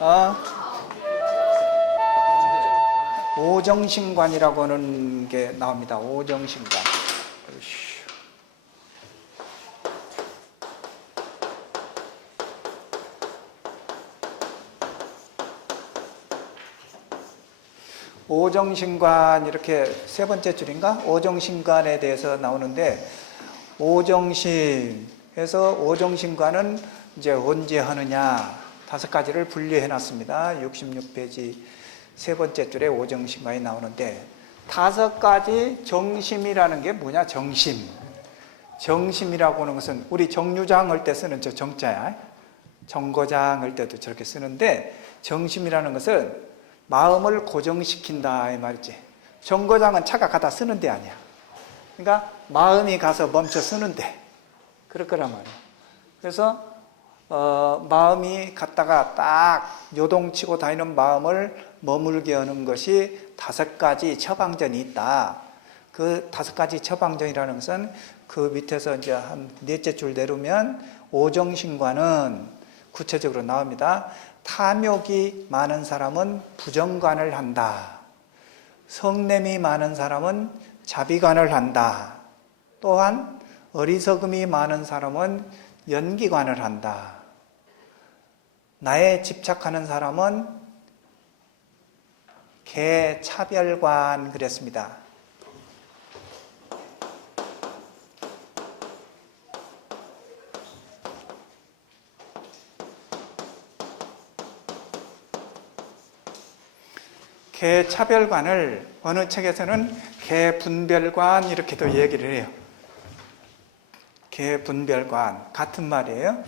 어? 오정신관이라고 하는 게 나옵니다. 오정신관. 오정신관 이렇게 세 번째 줄인가? 오정신관에 대해서 나오는데 오정신에서 오정신관은 이제 언제 하느냐 다섯 가지를 분류해 놨습니다. 66페이지 세 번째 줄에 오정신관이 나오는데 다섯 가지 정심이라는 게 뭐냐? 정심. 정심이라고 하는 것은 우리 정류장 할 때 쓰는 저 정자야. 정거장 할 때도 저렇게 쓰는데 정심이라는 것은 마음을 고정시킨다 이 말이지. 정거장은 차가 가다 쓰는 데 아니야. 그러니까 마음이 가서 멈춰 쓰는 데. 그럴 거란 말이야. 그래서 마음이 갔다가 딱 요동치고 다니는 마음을 머물게 하는 것이 다섯 가지 처방전이 있다. 그 다섯 가지 처방전이라는 것은 그 밑에서 이제 한 넷째 줄 내려오면 오정신관은 구체적으로 나옵니다. 탐욕이 많은 사람은 부정관을 한다. 성냄이 많은 사람은 자비관을 한다. 또한 어리석음이 많은 사람은 연기관을 한다. 나에 집착하는 사람은 개차별관 그랬습니다. 개차별관을 어느 책에서는 개분별관 이렇게도 얘기를 해요. 개분별관 같은 말이에요.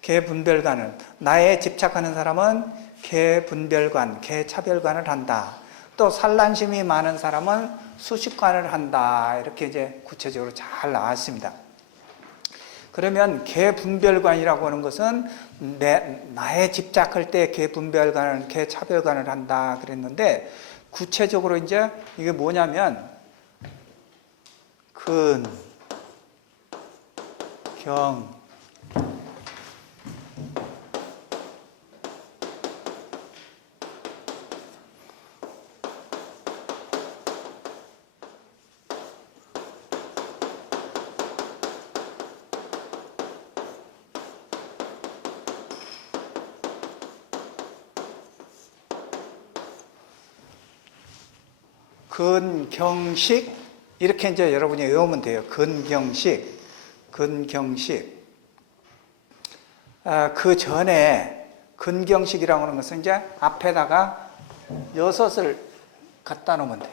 개분별관은 나에 집착하는 사람은 개분별관, 개차별관을 한다. 또 산란심이 많은 사람은 수식관을 한다. 이렇게 이제 구체적으로 잘 나왔습니다. 그러면 개분별관이라고 하는 것은 나에 집착할 때 개분별관을, 개차별관을 한다 그랬는데 구체적으로 이제 이게 뭐냐면 근, 경, 근경식 이렇게 이제 여러분이 외우면 돼요. 근경식, 근경식. 그 전에 근경식이라고 하는 것은 이제 앞에다가 6을 갖다 놓으면 돼.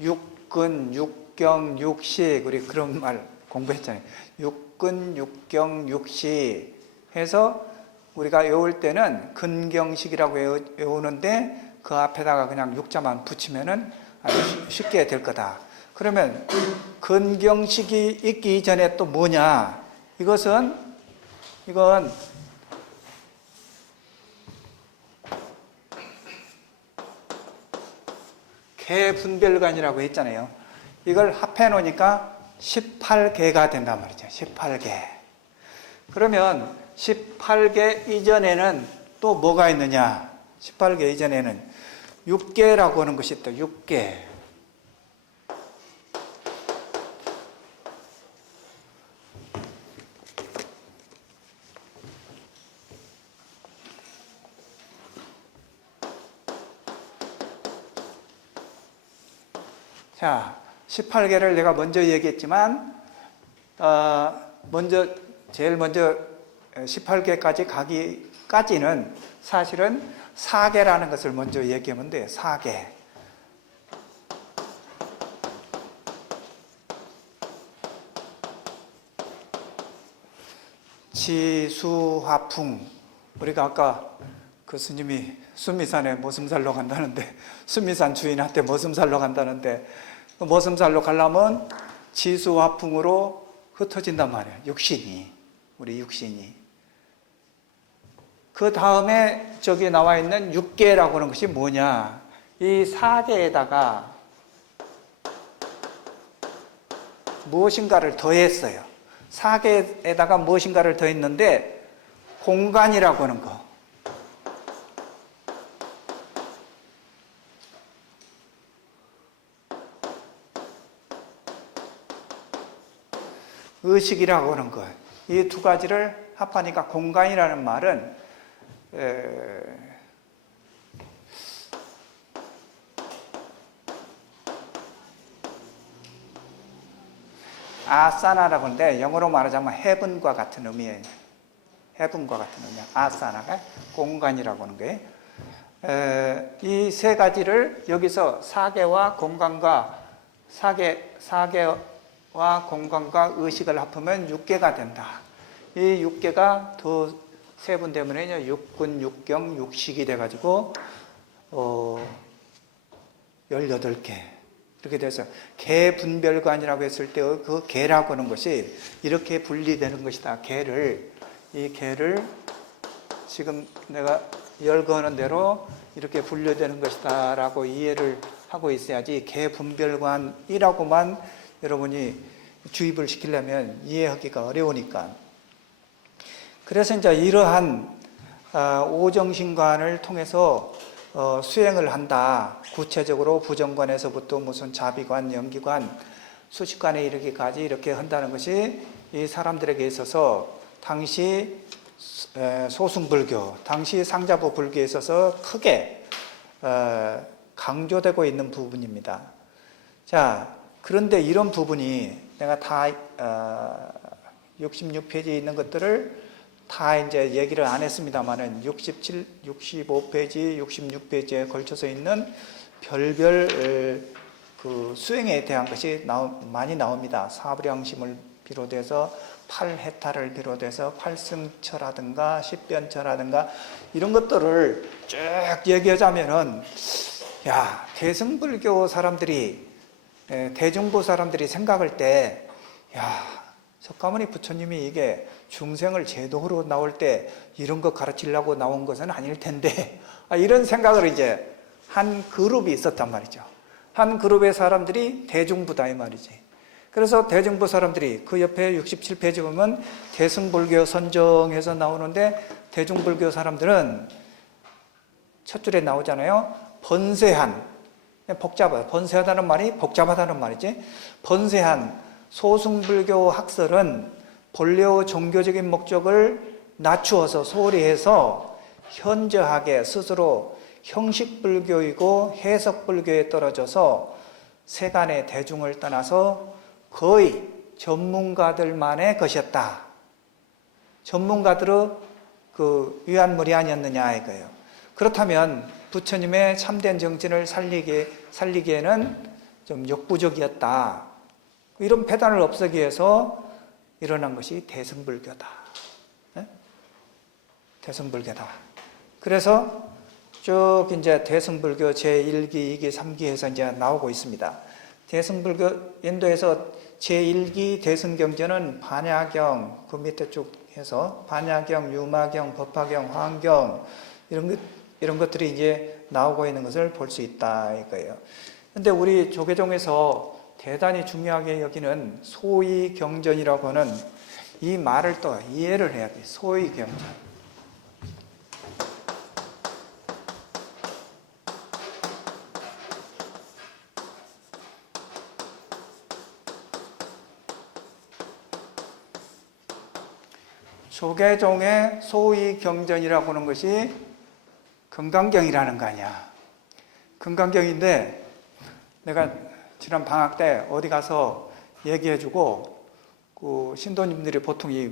육근, 육경, 육식 우리 그런 말 공부했잖아요. 육근, 육경, 육식 해서 우리가 외울 때는 근경식이라고 외우는데 그 앞에다가 그냥 육자만 붙이면은 아주 쉽게 될 거다. 그러면 근경식이 있기 전에 또 뭐냐? 이건 개분별관이라고 했잖아요. 이걸 합해 놓으니까 18개가 된단 말이죠. 18개. 그러면 18개 이전에는 또 뭐가 있느냐? 18개 이전에는 6개라고 하는 것이 있다. 6개. 자, 18개를 내가 먼저 얘기했지만 제일 먼저 18개까지 가기까지는 사실은 4개라는 것을 먼저 얘기하면 돼요. 4개. 지수화풍. 우리가 아까 그 스님이 수미산에 모슴살로 간다는데, 수미산 주인한테 모슴살로 간다는데, 그 모슴살로 가려면 지수화풍으로 흩어진단 말이에요. 육신이. 우리 육신이. 그 다음에 저기 나와 있는 6개라고 하는 것이 뭐냐? 이 4개에다가 무엇인가를 더했어요. 4개에다가 무엇인가를 더했는데 공간이라고 하는 거. 의식이라고 하는 것. 이 두 가지를 합하니까 공간이라는 말은 아사나라고 하는데 영어로 말하자면 heaven과 같은 의미예요. heaven과 같은 의미야. 아사나가 공간이라고 하는 거예요. 이 세 가지를 여기서 사계와 공간과 사계와 공간과 의식을 합하면 육계가 된다. 이 육계가 더 세분되면 육군, 육경, 육식이 돼가지고 18개 이렇게 돼서 계분별관이라고 했을 때 그 계라고 하는 것이 이렇게 분리되는 것이다. 이 계를 지금 내가 열거하는 대로 이렇게 분류되는 것이다 라고 이해를 하고 있어야지 계분별관이라고만 여러분이 주입을 시키려면 이해하기가 어려우니까. 그래서 이제 이러한 오정신관을 통해서 수행을 한다. 구체적으로 부정관에서부터 무슨 자비관, 연기관, 수식관에 이르기까지 이렇게 한다는 것이 이 사람들에게 있어서 당시 소승불교, 당시 상자부 불교에 있어서 크게 강조되고 있는 부분입니다. 자, 그런데 이런 부분이 내가 다 66페이지에 있는 것들을 다 이제 얘기를 안 했습니다만은 67, 65페이지, 66페이지에 걸쳐서 있는 별별 그 수행에 대한 것이 많이 나옵니다. 사불양심을 비롯해서 8해탈을 비롯해서 8승처라든가 10변처라든가 이런 것들을 쭉 얘기하자면은 야, 대승불교 사람들이 대중부 사람들이 생각할 때 야, 석가모니 부처님이 이게 중생을 제도로 나올 때 이런 거 가르치려고 나온 것은 아닐 텐데 이런 생각을 이제 한 그룹이 있었단 말이죠. 한 그룹의 사람들이 대중부다 이 말이지. 그래서 대중부 사람들이 그 옆에 67페이지 보면 대승불교 선정해서 나오는데 대중불교 사람들은 첫 줄에 나오잖아요. 번세한, 복잡해요. 번세하다는 말이 복잡하다는 말이지. 번세한 소승불교 학설은 본래 종교적인 목적을 낮추어서 소홀히 해서 현저하게 스스로 형식불교이고 해석불교에 떨어져서 세간의 대중을 떠나서 거의 전문가들만의 것이었다. 전문가들의 그 위안물이 아니었느냐 이거예요. 그렇다면 부처님의 참된 정신을 살리기에는 좀 역부족이었다. 이런 폐단을 없애기 위해서 일어난 것이 대승불교다. 네? 대승불교다. 그래서 쭉 이제 대승불교 제1기, 2기, 3기에서 이제 나오고 있습니다. 대승불교 인도에서 제1기 대승경전은 반야경, 그 밑에 쭉 해서 반야경, 유마경, 법화경, 화엄경 이런 것들이 이제 나오고 있는 것을 볼 수 있다 이거예요. 근데 우리 조계종에서 대단히 중요하게 여기는 소위경전이라고 하는 이 말을 또 이해를 해야 돼요. 소위경전. 조계종의 소위경전이라고 하는 것이 금강경이라는 거 아니야. 금강경인데 내가 지난 방학 때 어디 가서 얘기해주고 그 신도님들이 보통 이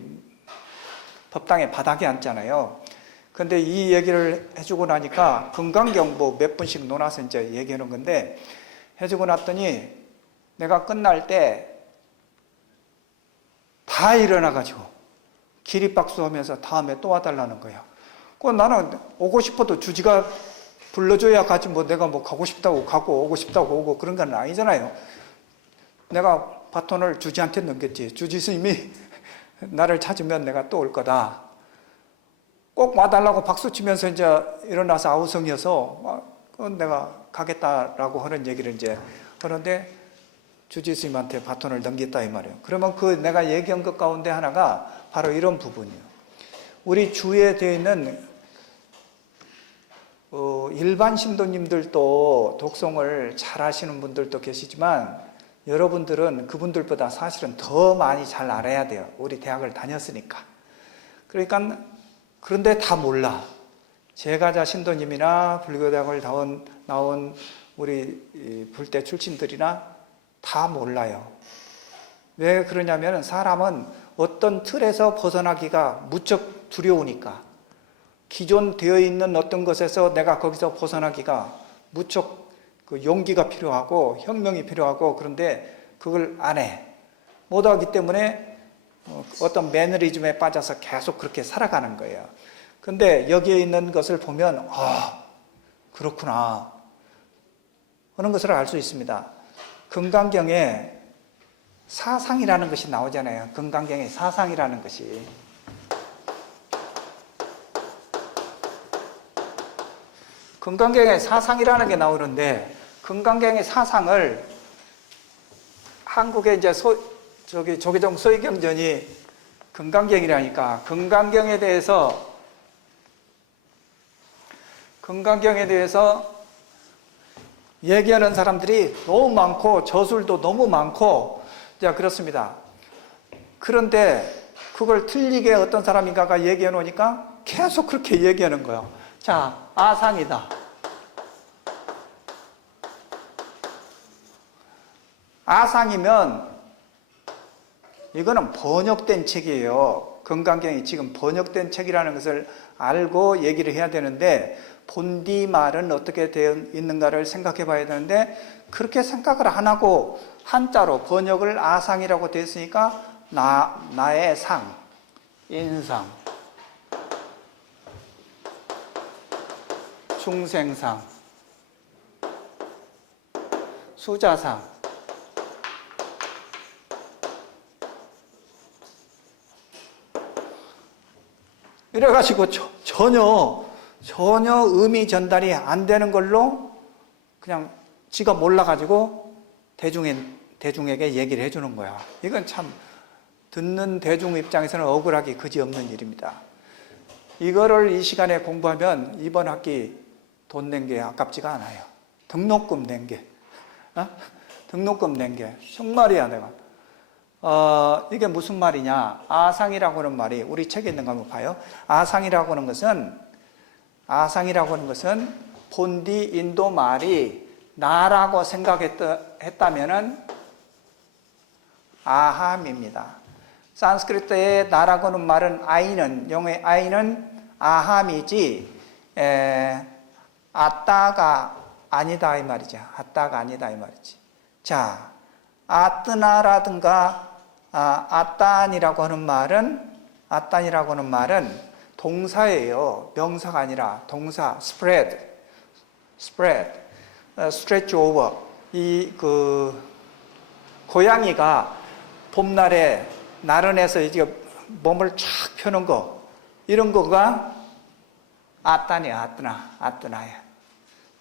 법당에 바닥에 앉잖아요. 근데 이 얘기를 해주고 나니까 금강경 뭐 몇 분씩 논아서 이제 얘기하는 건데 해주고 났더니 내가 끝날 때 다 일어나가지고 기립박수 하면서 다음에 또 와달라는 거야. 그 나는 오고 싶어도 주지가 불러줘야 가지 뭐 내가 뭐 가고 싶다고 가고 오고 싶다고 오고 그런 건 아니잖아요. 내가 바톤을 주지한테 넘겼지. 주지 스님이 나를 찾으면 내가 또 올 거다. 꼭 와달라고 박수 치면서 이제 일어나서 아우성이어서 내가 가겠다라고 하는 얘기를 이제 하는데 주지 스님한테 바톤을 넘겼다 이 말이에요. 그러면 그 내가 얘기한 것 가운데 하나가 바로 이런 부분이에요. 우리 주위에 되어 있는 일반 신도님들도 독송을 잘 하시는 분들도 계시지만 여러분들은 그분들보다 사실은 더 많이 잘 알아야 돼요. 우리 대학을 다녔으니까. 그러니까 그런데 다 몰라. 제가자 신도님이나 불교대학을 나온 우리 불대 출신들이나 다 몰라요. 왜 그러냐면 사람은 어떤 틀에서 벗어나기가 무척 두려우니까, 기존 되어 있는 어떤 것에서 내가 거기서 벗어나기가 무척 그 용기가 필요하고 혁명이 필요하고, 그런데 그걸 안 해. 못하기 때문에 어떤 매너리즘에 빠져서 계속 그렇게 살아가는 거예요. 근데 여기에 있는 것을 보면 그렇구나 하는 것을 알 수 있습니다. 금강경에 사상이라는 것이 나오잖아요. 금강경에 사상이라는 것이. 금강경에 사상이라는 게 나오는데, 금강경의 사상을 한국의 이제 조계종 소위경전이 금강경이라니까, 금강경에 대해서 얘기하는 사람들이 너무 많고 저술도 너무 많고, 자, 그렇습니다. 그런데 그걸 틀리게 어떤 사람인가가 얘기해 놓으니까 계속 그렇게 얘기하는 거예요. 자, 아상이다. 아상이면 이거는 번역된 책이에요. 금강경이 지금 번역된 책이라는 것을 알고 얘기를 해야 되는데, 본디 말은 어떻게 되어 있는가를 생각해 봐야 되는데, 그렇게 생각을 안 하고 한자로 번역을 아상이라고 되어 있으니까 나의 상, 인상, 중생상, 수자상, 이래가지고 전혀 의미 전달이 안 되는 걸로 그냥 지가 몰라가지고 대중에게 얘기를 해주는 거야. 이건 참 듣는 대중 입장에서는 억울하기 그지없는 일입니다. 이거를 이 시간에 공부하면 이번 학기 돈 낸 게 아깝지가 않아요. 등록금 낸 게. 등록금 낸 게. 정말이야, 내가. 이게 무슨 말이냐. 아상이라고 하는 말이 우리 책에 있는 거 한번 봐요. 아상이라고 하는 것은 본디 인도 말이 나라고 생각했다면은 아함입니다. 산스크리트의 나라고 하는 말은 영어의 아이는 아함이지, 아따가 아니다 이 말이죠. 아따가 아니다 이 말이지. 자, 아뜨나라든가 아딴이라고 하는 말은 동사예요. 명사가 아니라 동사. spread, stretch over. 고양이가 봄날에 나른해서 이제 몸을 쫙 펴는 거, 이런 거가 아따니야, 아뜨나야.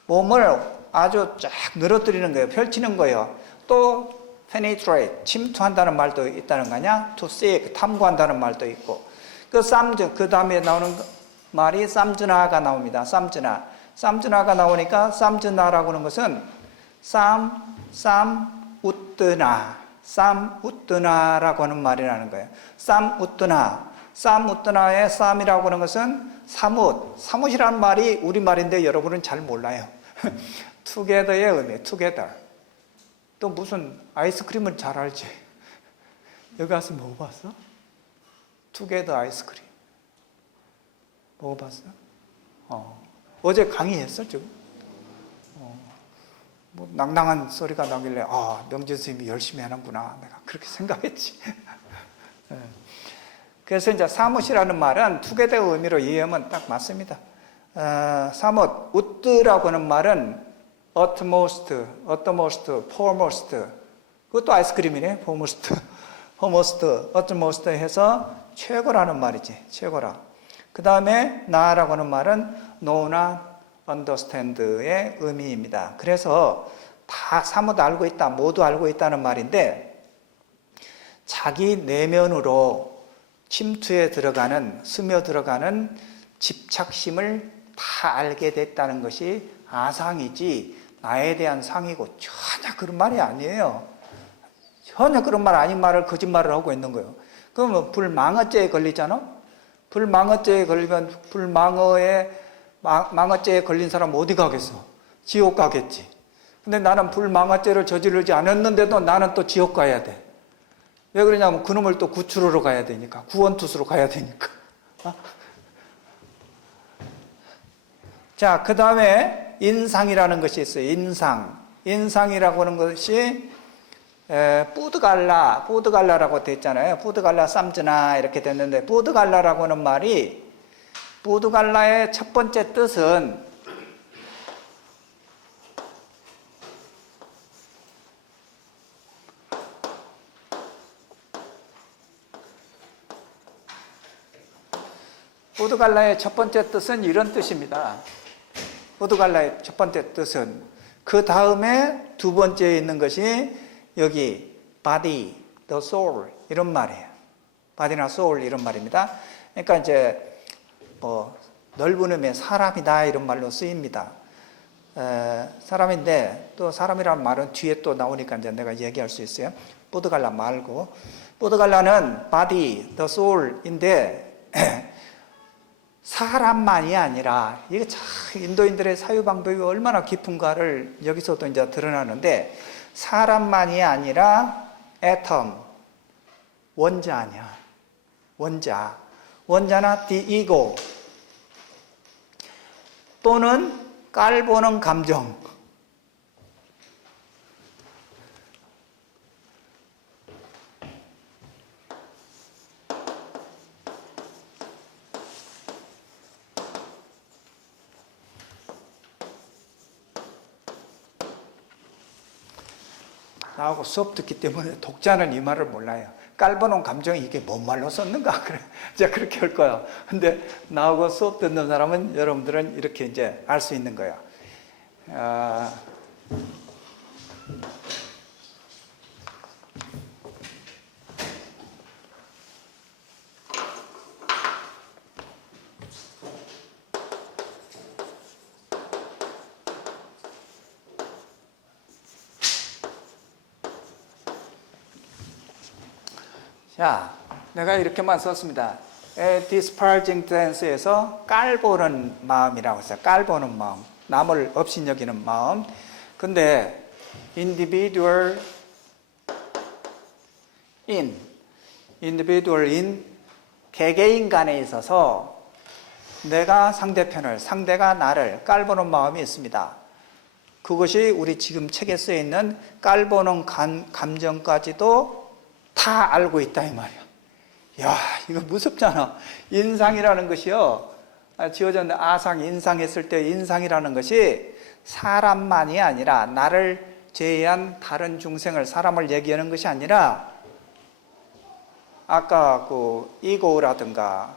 몸을 아주 쫙 늘어뜨리는 거예요. 펼치는 거예요. 또 penetrate, 침투한다는 말도 있다는 거 아니야? to seek, 탐구한다는 말도 있고. 그 다음에 나오는 말이 쌈즈나가 나옵니다. 쌈즈나가 나오니까 쌈즈나라고 하는 것은 쌈우뜨나라고 하는 말이라는 거예요. 쌈우뜨나의 쌈이라고 하는 것은 사뭇이라는 말이 우리말인데 여러분은 잘 몰라요. together의 의미, together. 또 무슨 아이스크림을 잘 알지. 여기 와서 먹어봤어? 투게더 아이스크림 먹어봤어? 어제 강의했어 지금? 뭐 낭낭한 소리가 나길래 명진 스님이 열심히 하는구나, 내가 그렇게 생각했지. 그래서 이제 사뭇이라는 말은 투게더 의미로 이해하면 딱 맞습니다. 사뭇, 우뜨라고 하는 말은 utmost, foremost, 그것도 아이스크림이네. foremost, utmost 해서 최고라는 말이지, 최고라. 그 다음에 나라고 하는 말은 know나 understand의 의미입니다. 그래서 다 사뭇 알고 있다, 모두 알고 있다는 말인데, 자기 내면으로 침투에 들어가는, 스며들어가는 집착심을 다 알게 됐다는 것이 아상이지 나에 대한 상이고 전혀 그런 말이 아니에요. 전혀 그런 말 아닌 말을 거짓말을 하고 있는 거예요. 그러면 불망어죄에 걸리잖아? 불망어죄에 걸리면 망어죄에 걸린 사람 어디 가겠어? 지옥 가겠지. 근데 나는 불망어죄를 저지르지 않았는데도 나는 또 지옥 가야 돼. 왜 그러냐면 그놈을 또 구출하러 가야 되니까. 구원투수로 가야 되니까. 자, 그 다음에 인상이라는 것이 있어요. 인상이라고 하는 것이 푸드갈라라고 됐잖아요. 푸드갈라 쌈즈나 이렇게 됐는데, 푸드갈라라고 하는 말이, 푸드갈라의 첫 번째 뜻은 푸드갈라의 첫 번째 뜻은 이런 뜻입니다. 푸드갈라의 첫 번째 뜻은 그 다음에 두 번째에 있는 것이 여기 body, the soul 이런 말이에요. body나 soul 이런 말입니다. 그러니까 이제 뭐 넓은 의미의 사람이다 이런 말로 쓰입니다. 사람인데 또 사람이라는 말은 뒤에 또 나오니까 이제 내가 얘기할 수 있어요. 푸드갈라 말고 푸드갈라는 body, the soul인데 사람만이 아니라 이게 참 인도인들의 사유 방법이 얼마나 깊은가를 여기서도 이제 드러나는데 사람만이 아니라 atom 원자 아니야. 원자나 the ego 또는 깔보는 감정 나하고 수업 듣기 때문에 독자는 이 말을 몰라요. 깔보는 감정이 이게 뭔 말로 썼는가? 그래. 이제 그렇게 할 거야. 근데 나하고 수업 듣는 사람은 여러분들은 이렇게 이제 알 수 있는 거야. 자, 내가 이렇게만 썼습니다. disparaging dance에서 깔보는 마음이라고 했어요. 깔보는 마음, 남을 업신여기는 마음. 근데 individual in 개개인 간에 있어서 내가 상대가 나를 깔보는 마음이 있습니다. 그것이 우리 지금 책에 쓰여 있는 깔보는 감정까지도 다 알고 있다 이 말이야. 야, 이거 무섭잖아. 인상이라는 것이요, 지어졌는데 아상, 인상했을 때 인상이라는 것이 사람만이 아니라 나를 제외한 다른 중생을, 사람을 얘기하는 것이 아니라 아까 그 이고라든가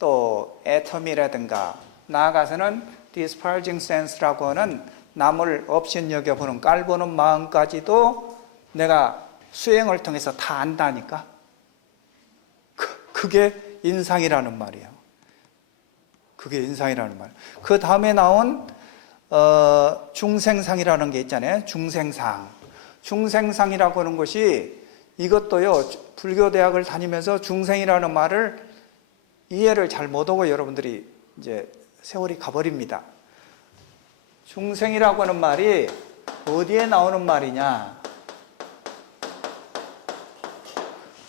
또 애텀이라든가 나아가서는 disparaging sense라고 하는 남을 업신여겨보는 깔보는 마음까지도 내가 수행을 통해서 다 안다니까. 그게 인상이라는 말이에요. 그게 인상이라는 말. 그 다음에 나온 중생상이라는 게 있잖아요. 중생상이라고 하는 것이 이것도요, 불교 대학을 다니면서 중생이라는 말을 이해를 잘 못하고 여러분들이 이제 세월이 가버립니다. 중생이라고 하는 말이 어디에 나오는 말이냐?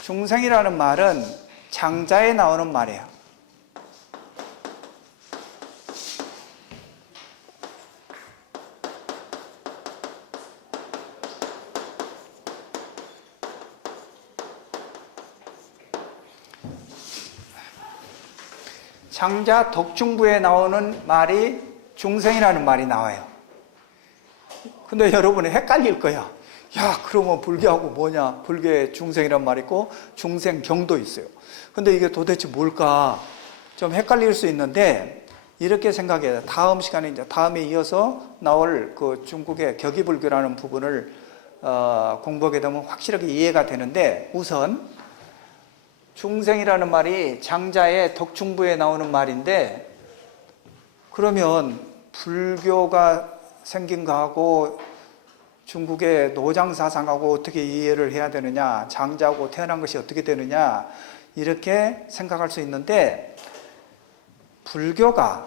중생이라는 말은 장자에 나오는 말이에요. 장자 덕중부에 나오는 말이 중생이라는 말이 나와요. 근데 여러분이 헷갈릴 거야. 야, 그러면 불교하고 뭐냐? 불교에 중생이란 말이 있고 중생경도 있어요. 근데 이게 도대체 뭘까? 좀 헷갈릴 수 있는데 이렇게 생각해요. 다음 시간에 이제 다음에 이어서 나올 그 중국의 격이불교라는 부분을 공부하게 되면 확실하게 이해가 되는데, 우선 중생이라는 말이 장자의 덕중부에 나오는 말인데, 그러면 불교가 생긴 거하고 중국의 노장사상하고 어떻게 이해를 해야 되느냐, 장자하고 태어난 것이 어떻게 되느냐, 이렇게 생각할 수 있는데, 불교가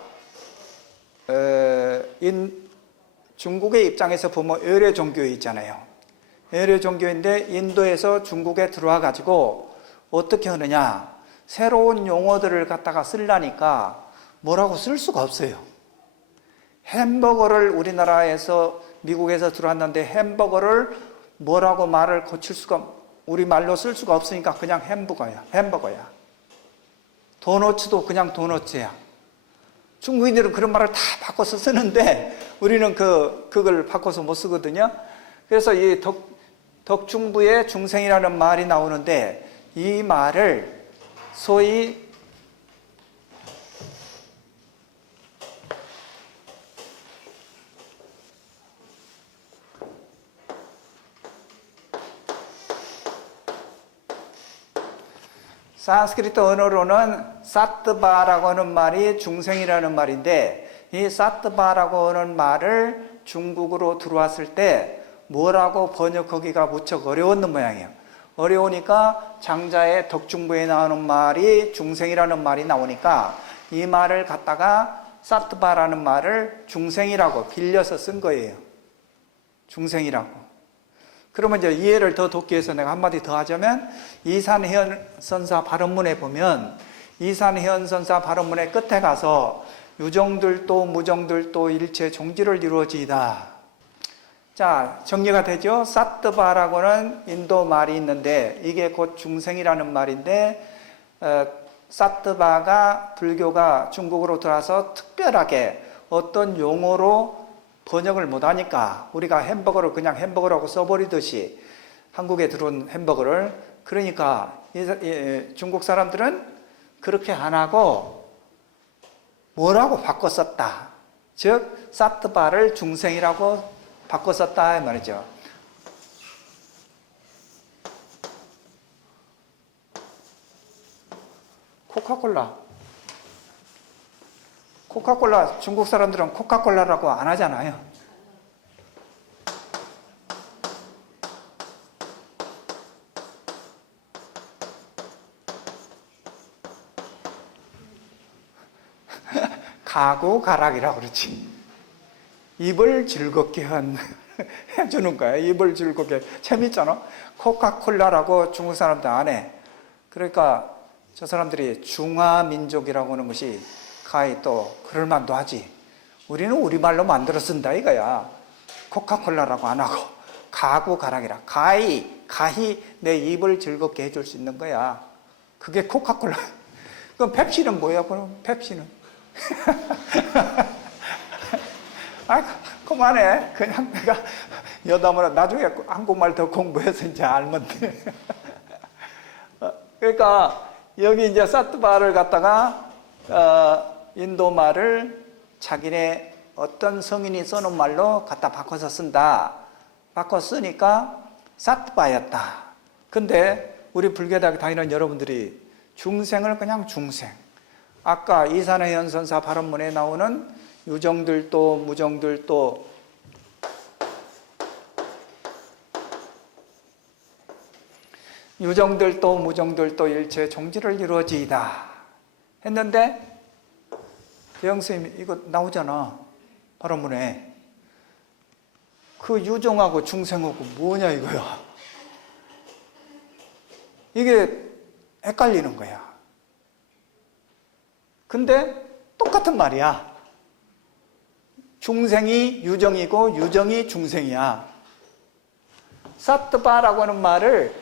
중국의 입장에서 보면 외래 종교 있잖아요. 외래 종교인데 인도에서 중국에 들어와 가지고 어떻게 하느냐, 새로운 용어들을 갖다가 쓰려니까 뭐라고 쓸 수가 없어요. 햄버거를 우리나라에서 미국에서 들어왔는데 햄버거를 뭐라고 말을 고칠 수가, 우리 말로 쓸 수가 없으니까 그냥 햄버거야. 도너츠도 그냥 도너츠야. 중국인들은 그런 말을 다 바꿔서 쓰는데 우리는 그걸 바꿔서 못 쓰거든요. 그래서 이 덕중부의 중생이라는 말이 나오는데, 이 말을 소위 산스크리트 언어로는 사트바라고 하는 말이 중생이라는 말인데, 이 사트바라고 하는 말을 중국으로 들어왔을 때 뭐라고 번역하기가 무척 어려웠는 모양이에요. 어려우니까 장자의 덕중부에 나오는 말이 중생이라는 말이 나오니까 이 말을 갖다가 사트바라는 말을 중생이라고 빌려서 쓴 거예요. 중생이라고. 그러면 이제 이해를 더 돕기 위해서 내가 한마디 더 하자면, 이산해연선사 발언문에 보면, 이산해연선사 발언문의 끝에 가서 유정들도 무정들도 일체 종지를 이루어지이다. 자, 정리가 되죠? 사트바라고는 인도 말이 있는데 이게 곧 중생이라는 말인데, 사트바가 불교가 중국으로 들어와서 특별하게 어떤 용어로 번역을 못하니까 우리가 햄버거를 그냥 햄버거라고 써버리듯이 한국에 들어온 햄버거를, 그러니까 중국 사람들은 그렇게 안 하고 뭐라고 바꿔 썼다. 즉 사트바를 중생이라고 바꿔 썼다 이 말이죠. 코카콜라 중국 사람들은 코카콜라라고 안 하잖아요. 가구가락이라고 그러지. 입을 즐겁게 해주는 거야. 입을 즐겁게. 재밌잖아. 코카콜라라고 중국 사람들 안 해. 그러니까 저 사람들이 중화민족이라고 하는 것이 가히 또 그럴만도 하지. 우리는 우리말로 만들어 쓴다 이거야. 코카콜라라고 안 하고 가구가락이라. 가히 내 입을 즐겁게 해줄 수 있는 거야. 그게 코카콜라. 그럼 펩시는 뭐야? 그럼 펩시는 아, 그만해. 그냥 내가 여담으로 나중에 한국말 더 공부해서 이제 알면 돼. 그러니까 여기 이제 사트바를 갖다가 인도 말을 자기네 어떤 성인이 써놓은 말로 갖다 바꿔서 쓴다. 바꿔 쓰니까 사트바였다. 근데 우리 불교대학 다니는 여러분들이 중생을 그냥 중생. 아까 이산해연선사 발언문에 나오는 유정들도 무정들도 유정들도 무정들도 일체 종지를 이루어지이다 했는데, 대형스님 이거 나오잖아 발언문에. 그 유정하고 중생하고 뭐냐 이거야. 이게 헷갈리는 거야. 근데 똑같은 말이야. 중생이 유정이고 유정이 중생이야. 사트바라고 하는 말을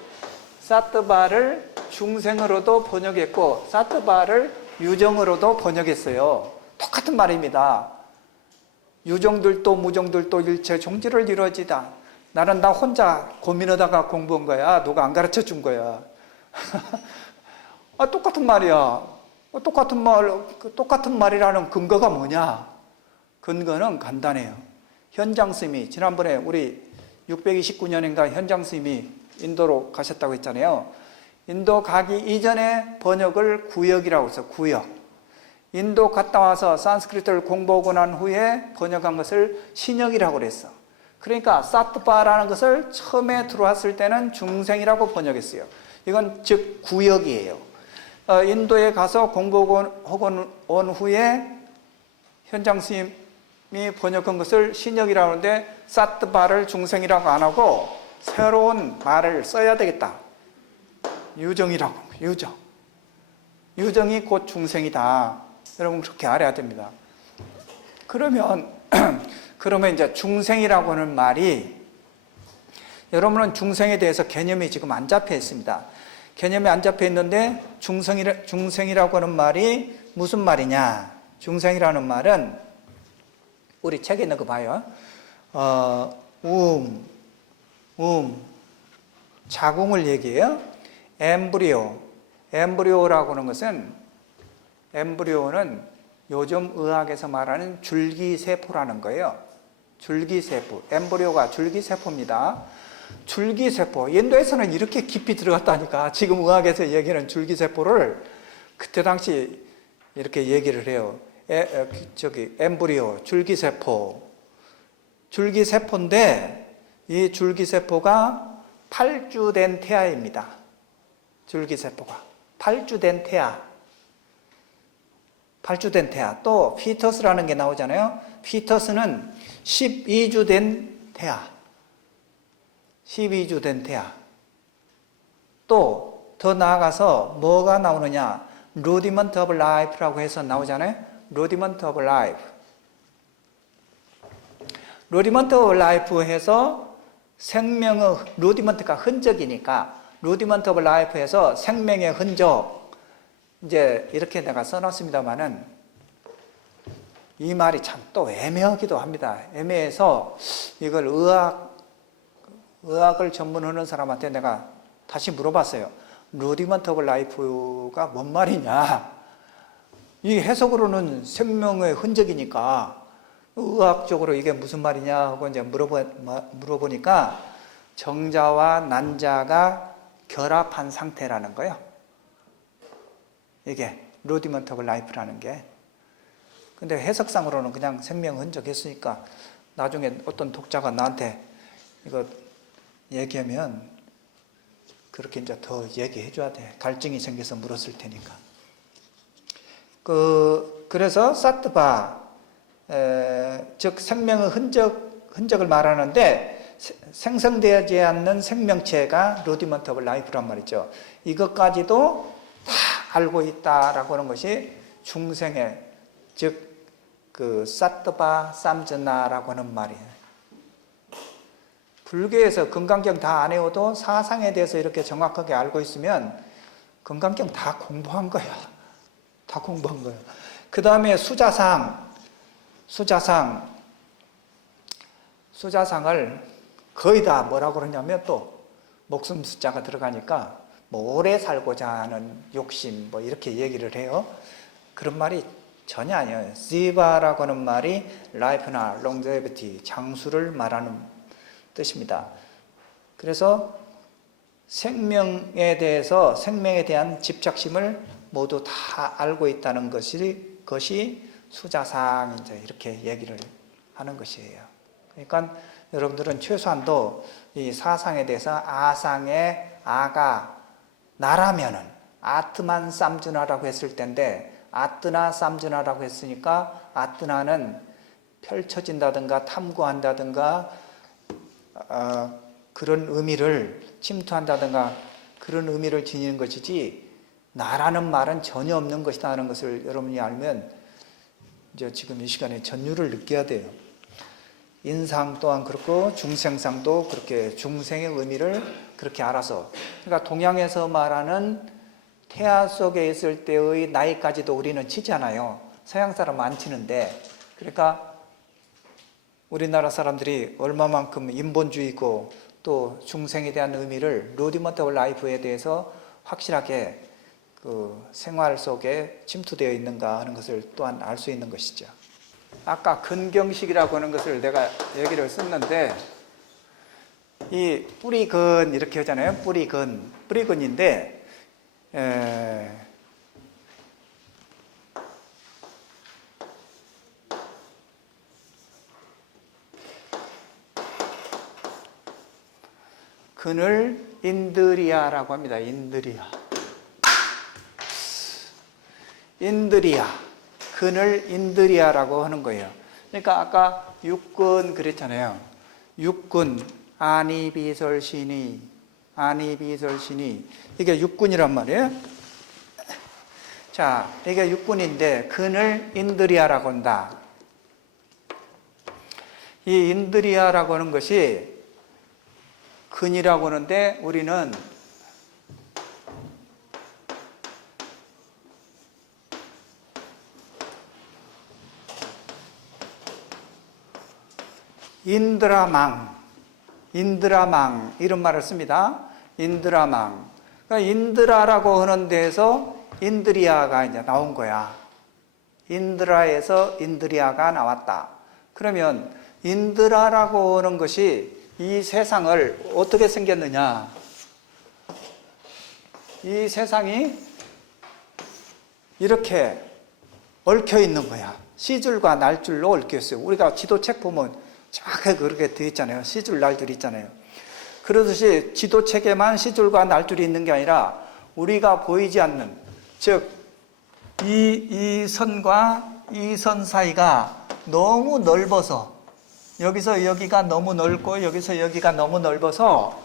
사트바를 중생으로도 번역했고 사트바를 유정으로도 번역했어요. 똑같은 말입니다. 유정들도 무정들도 일체 종지를 이루어지다. 나는 나 혼자 고민하다가 공부한 거야. 누가 안 가르쳐 준 거야. 똑같은 말이야. 똑같은 말이라는 근거가 뭐냐? 근거는 간단해요. 현장 스님이 지난번에 우리 629년인가 현장 스님이 인도로 가셨다고 했잖아요. 인도 가기 이전에 번역을 구역이라고 해서 구역. 인도 갔다 와서 산스크리트를 공부하고 난 후에 번역한 것을 신역이라고 그랬어. 그러니까 사트바라는 것을 처음에 들어왔을 때는 중생이라고 번역했어요. 이건 즉 구역이에요. 인도에 가서 공부하고 온 후에 현장 스님이 번역한 것을 신역이라고 하는데 사트바를 중생이라고 안 하고 새로운 말을 써야 되겠다. 유정이라고. 유정. 유정이 곧 중생이다. 여러분 그렇게 알아야 됩니다. 그러면 이제 중생이라고 하는 말이, 여러분은 중생에 대해서 개념이 지금 안 잡혀 있습니다. 개념이 안 잡혀 있는데 중생이라고 하는 말이 무슨 말이냐? 중생이라는 말은 우리 책에 있는 거 봐요. 자궁을 얘기해요. 엠브리오라고 하는 것은, 엠브리오는 요즘 의학에서 말하는 줄기세포라는 거예요. 줄기세포. 엠브리오가 줄기세포입니다. 줄기세포. 인도에서는 이렇게 깊이 들어갔다니까. 지금 의학에서 얘기하는 줄기세포를 그때 당시 이렇게 얘기를 해요. 엠브리오, 줄기세포. 줄기세포인데 이 줄기세포가 8주된 태아입니다. 줄기세포가. 8주된 태아. 8주된 태아. 또 피터스라는 게 나오잖아요. 피터스는 12주 된 태아. 12주 된 태아. 또 더 나아가서 뭐가 나오느냐? Rudiment of Life라고 해서 나오잖아요. Rudiment of Life. Rudiment of Life 해서 생명의, Rudiment가 흔적이니까 Rudiment of Life 해서 생명의 흔적. 이제 이렇게 내가 써놨습니다만은 이 말이 참 또 애매하기도 합니다. 애매해서 이걸 의학을 전문하는 사람한테 내가 다시 물어봤어요. Rudiment of Life가 뭔 말이냐? 이 해석으로는 생명의 흔적이니까 의학적으로 이게 무슨 말이냐 하고 이제 물어보니까 정자와 난자가 결합한 상태라는 거예요. 이게 Rudiment of Life라는 게. 근데 해석상으로는 그냥 생명 흔적 했으니까 나중에 어떤 독자가 나한테 이거 얘기하면 그렇게 이제 더 얘기해 줘야 돼. 갈증이 생겨서 물었을 테니까. 그래서 사트바, 즉 생명의 흔적을 말하는데 생성되지 않는 생명체가 Rudiment of Life란 말이죠. 이것까지도 다 알고 있다라고 하는 것이 중생의, 즉 그 사트바 쌈즈나라고 하는 말이에요. 불교에서 금강경 다 안 외워도 사상에 대해서 이렇게 정확하게 알고 있으면 금강경 다 공부한 거야. 다 공부한 거야. 그 다음에 수자상을 거의 다 뭐라고 그러냐면 또 목숨 숫자가 들어가니까 뭐 오래 살고자 하는 욕심 뭐 이렇게 얘기를 해요. 그런 말이 전혀 아니에요. 지바라고 하는 말이 life나 longevity, 장수를 말하는 뜻입니다. 그래서 생명에 대한 집착심을 모두 다 알고 있다는 것이 수자상, 이제 이렇게 얘기를 하는 것이에요. 그러니까 여러분들은 최소한도 이 사상에 대해서 아상의 아가 나라면은 아트만 쌈즈나라고 했을 텐데 아뜨나 쌈즈나라고 했으니까 아뜨나는 펼쳐진다든가 탐구한다든가 그런 의미를 침투한다든가 그런 의미를 지니는 것이지 나라는 말은 전혀 없는 것이다 하는 것을 여러분이 알면 이제 지금 이 시간에 전율을 느껴야 돼요. 인상 또한 그렇고 중생상도 그렇게 중생의 의미를 그렇게 알아서, 그러니까 동양에서 말하는 태아 속에 있을 때의 나이까지도 우리는 치잖아요. 서양 사람은 안 치는데, 그러니까 우리나라 사람들이 얼마만큼 인본주의고 또 중생에 대한 의미를 Rudiment of Life에 대해서 확실하게 그 생활 속에 침투되어 있는가 하는 것을 또한 알 수 있는 것이죠. 아까 근경식이라고 하는 것을 내가 얘기를 썼는데, 이 뿌리근 이렇게 하잖아요. 뿌리근인데 에, 그늘 인드리아라고 합니다. 인드리아. 그늘 인드리아라고 하는 거예요. 그러니까 아까 육군 그랬잖아요. 육군, 아니비설신이, 이게 육군이란 말이에요. 자, 이게 육군인데 그늘 인드리아라고 한다. 이 인드리아라고 하는 것이 근이라고 하는데 우리는 인드라망 이런 말을 씁니다. 인드라망. 그러니까 인드라라고 하는 데에서 인드리아가 이제 나온 거야. 인드라에서 인드리아가 나왔다. 그러면 인드라라고 하는 것이 이 세상을 어떻게 생겼느냐? 이 세상이 이렇게 얽혀 있는 거야. 시줄과 날줄로 얽혀 있어요. 우리가 지도책 보면 정확하게 그렇게 되어 있잖아요. 시줄, 날줄이 있잖아요. 그러듯이 지도책에만 시줄과 날줄이 있는 게 아니라 우리가 보이지 않는, 즉, 이 선과 이 선 사이가 너무 넓어서 여기서 여기가 너무 넓고 여기서 여기가 너무 넓어서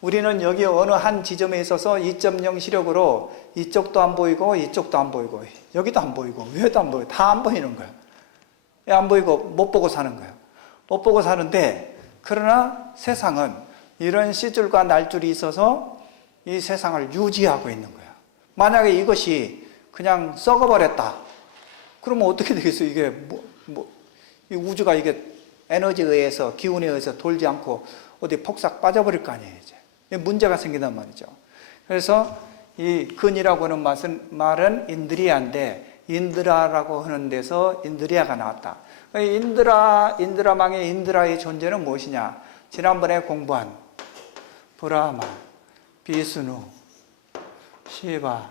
우리는 여기 어느 한 지점에 있어서 2.0 시력으로 이쪽도 안 보이고 이쪽도 안 보이고 여기도 안 보이고 위에도 안 보이고 다 안 보이는 거야. 안 보이고 못 보고 사는 거야. 못 보고 사는데 그러나 세상은 이런 시줄과 날줄이 있어서 이 세상을 유지하고 있는 거야. 만약에 이것이 그냥 썩어버렸다. 그러면 어떻게 되겠어? 이게 이 우주가 이게 에너지에 의해서 기운에 의해서 돌지 않고 어디 폭삭 빠져버릴 거 아니에요. 이제 문제가 생긴단 말이죠. 그래서 이 근이라고 하는 말은 인드리아인데 인드라라고 하는 데서 인드리아가 나왔다. 인드라망의 인드라의 존재는 무엇이냐? 지난번에 공부한 브라마, 비스누, 시바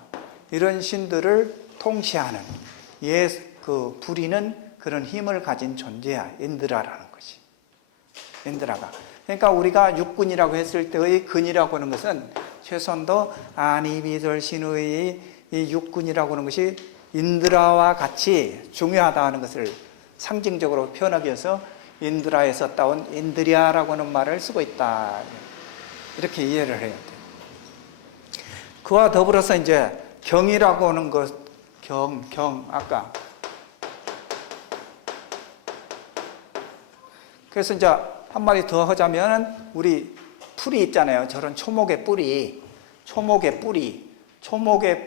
이런 신들을 통치하는 부리는 그런 힘을 가진 존재야. 인드라라는 것이. 인드라가. 그러니까 우리가 육군이라고 했을 때의 근이라고 하는 것은 최선도 아니비설신의 이 육군이라고 하는 것이 인드라와 같이 중요하다 하는 것을 상징적으로 표현하기 위해서 인드라에서 따온 인드리아라고 하는 말을 쓰고 있다. 이렇게 이해를 해야 돼요. 그와 더불어서 이제 경이라고 하는 것, 아까. 그래서 이제 한 마디 더 하자면 우리 풀이 있잖아요. 저런 초목의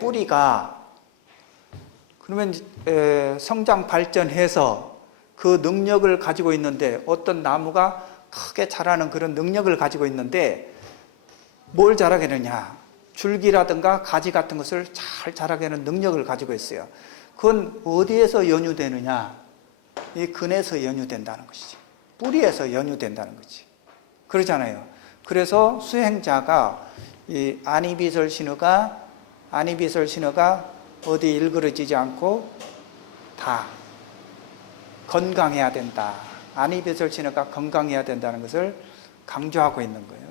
뿌리가 그러면 성장 발전해서 그 능력을 가지고 있는데 어떤 나무가 크게 자라는 그런 능력을 가지고 있는데 뭘 자라게 하느냐? 줄기라든가 가지 같은 것을 잘 자라게 하는 능력을 가지고 있어요. 그건 어디에서 연유되느냐? 이 근에서 연유된다는 것이지. 뿌리에서 연유된다는 거지. 그러잖아요. 그래서 수행자가 이 아니비설 신호가 어디 일그러지지 않고 다 건강해야 된다. 아니비설 신호가 건강해야 된다는 것을 강조하고 있는 거예요.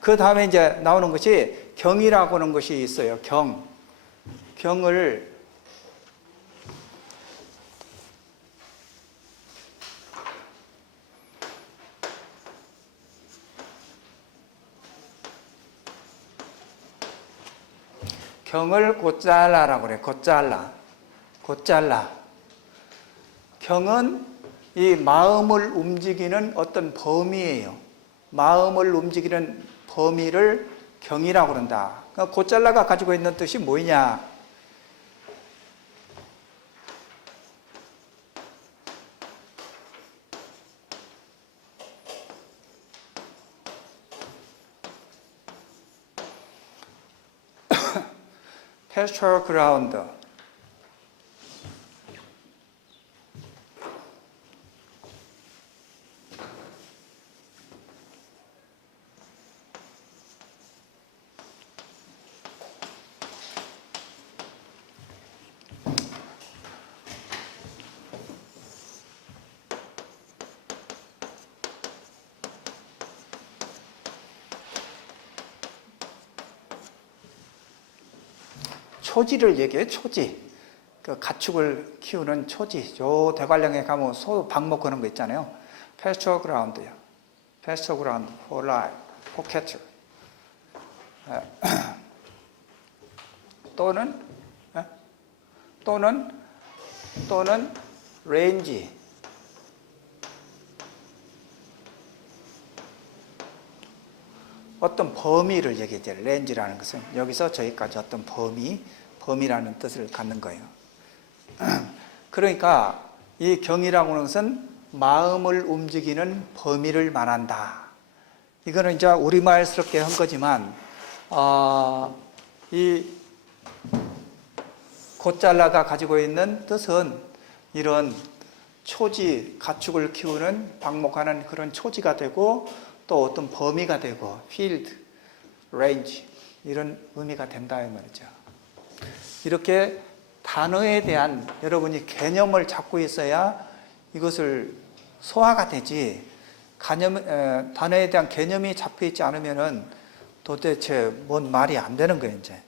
그 다음에 이제 나오는 것이 경이라고 하는 것이 있어요. 경을 곧잘라라고 그래. 곧잘라. 경은 이 마음을 움직이는 어떤 범위예요. 마음을 움직이는 범위를 경이라고 그런다. 그러니까 곧잘라가 가지고 있는 뜻이 뭐냐? pastoral ground. 초지를 얘기해요. 초지. 그 가축을 키우는 초지. 저 대관령에 가면 소 방목하는 거 있잖아요. pasture ground요. pasture ground for life, for cattle. 또는 range. 어떤 범위를 얘기해요. range라는 것은 여기서 저기까지 어떤 범위라는 뜻을 갖는 거예요. 그러니까 이 경이라고 하는 것은 마음을 움직이는 범위를 말한다. 이거는 이제 우리말스럽게 한 거지만 이 곧잘라가 가지고 있는 뜻은 이런 초지, 가축을 키우는 방목하는 그런 초지가 되고 또 어떤 범위가 되고 field, range 이런 의미가 된다 이 말이죠. 이렇게 단어에 대한 여러분이 개념을 잡고 있어야 이것을 소화가 되지. 단어에 대한 개념이 잡혀 있지 않으면은 도대체 뭔 말이 안 되는 거예요, 이제.